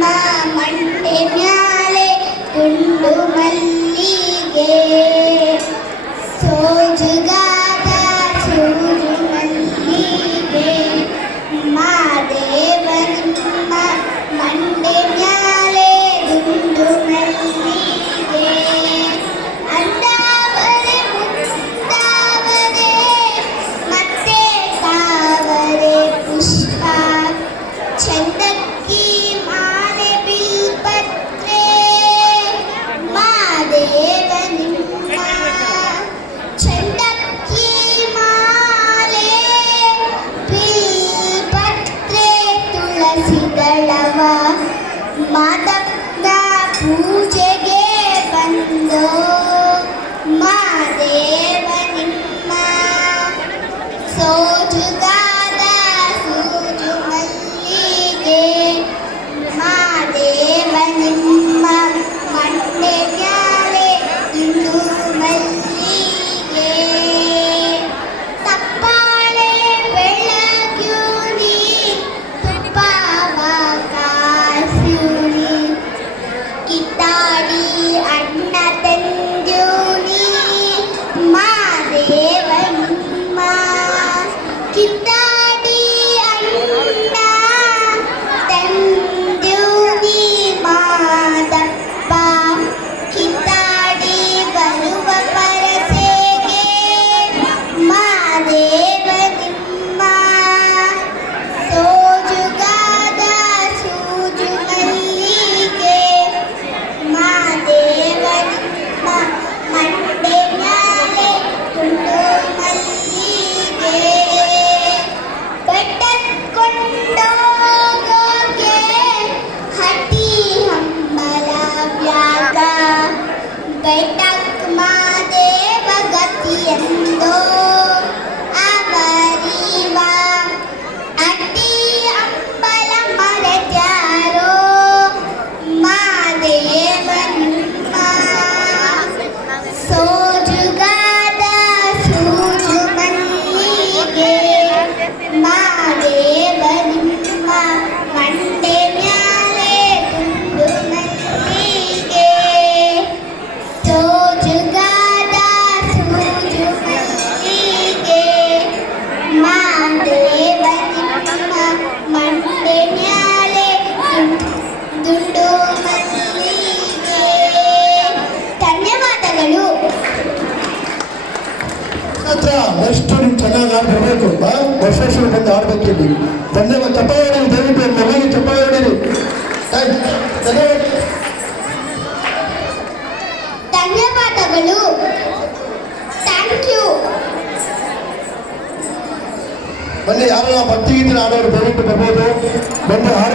ಮಂಡೆ ಮ್ಯಾಲೆ ತುಂಡು ಮಲ್ಲಿಗೆ ಸೋಜುಗಾದ ಸೂಜು ಮಲ್ಲಿಗೆ ಮಾದೇವ ನಿಮ್ಮ ಮಂಡೆ ಮ್ಯಾಲೆ ತುಂಡು ಮಲ್ಲಿಗೆ ಅಂದಾವರೆ ಮುಂದಾವರೆ ಮತ್ತೆ ತಾವರೆ ಪುಷ್ಪ ಚಂದಕ್ಕಿ ಮಾಲೆ ಬಿಲ್ಪತ್ರೆ ಮಾದೇವ ನಿಮ್ಮ ಚಂದಕ್ಕಿ ಮಾಲೆ ಬಿಲ್ಪತ್ರೆ ತುಳಸಿ ದಳವ ಮಾದಪ್ಪ ಪೂಜೆಗೆ ಬಂದೋ ಮಾದೇವ ನಿಮ್ಮ ಸೋಜುಗಾದ ಸೂಜು ಮಲ್ಲಿಗೆ ಮಾದೇವ ನಿಮ್ಮ ಮಂಡೆ ಮ್ಯಾಲೆ ತುಂಡು ಮಲ್ಲಿಗೆ ತಪ್ಪಾಳೆ ಬೆಳಗ್ಯೂನಿ ತುಪ್ಪವ ಕಾಸೂನಿ ಕಿತ್ತಾಡಿ ಅಣ್ಣ ತಂದೂನಿ ಮಾದೇವ ನಿಮ್ಮ ಕಿತ್ತಾಡಿ ಅಣ್ಣ ತಂದೂನಿ ಮಾದಪ್ಪ ಕಿತ್ತಾಡಿ ಬರುವ ಪರಸೆಗೆ ಮಾದೇವ ನಿಮ್ಮ ಸೋಜುಗಾದ ಸೂಜು ಮಲ್ಲಿಗೆ ಮಾದೇವ ನಿಮ್ಮ ಮಂಡೆ ಮ್ಯಾಲೆ ತುಂಡು ಮಲ್ಲಿಗೆ ಬೆಟ್ಟಕೊಂಡೋಗೋಗೆ ಹಟ್ಟಿ ಹಂಬಲ ವ್ಯಾಗ ಬೆಟ್ಟಕ್ ಮಾದೇವ ಗತಿಯೆಂದೋ ಅವರಿವ ಅಟ್ಟಿ ಅಂಬಲ ಮರೆತ್ಯಾರೋ ಮಾದೇವ ನಿಮ್ಮ ಸೋಜುಗಾದ ಸೂಜು ಮಲ್ಲಿಗೆ ಮಾದೇವ ನಿಮ್ಮ ಮಂಡೆ ಮ್ಯಾಲೆ ತುಂಡು ಮಲ್ಲಿಗೆ ಸೋಜುಗಾದ ಸೂಜು ಮಲ್ಲಿಗೆ ಮಾದೇವ ನಿಮ್ಮ ಮಂಡೆ ಮ್ಯಾಲೆ ದುಂಡು ಮಲ್ಲಿಗೆ. ಧನ್ಯವಾದಗಳು. ಹತ್ರ ನೆಕ್ಸ್ಟ್ ನೀವು ಚೆನ್ನಾಗಿ ಆಡ್ಬೇಕು ವರ್ಷ ಬಂದು ಆಡ್ಬೇಕು ಇಲ್ಲಿ. ಧನ್ಯವಾದ. ಚಪ್ಪಾಳೆ ಹೊಡೀರಿ ದಯವಿಟ್ಟು ಮನೆಗೆ ಚಪ್ಪಾಳೆ ಹೊಡೀರಿ. ಧನ್ಯವಾದ. ಧನ್ಯವಾದಗಳು. Thank you. ಬನ್ನಿ ಯಾರು ಭಕ್ತಿಗೀತೆ ಆಡೋರು ದಯವಿಟ್ಟು ಬರ್ಬೋದು ಬಂದು ಹಾಡಿ.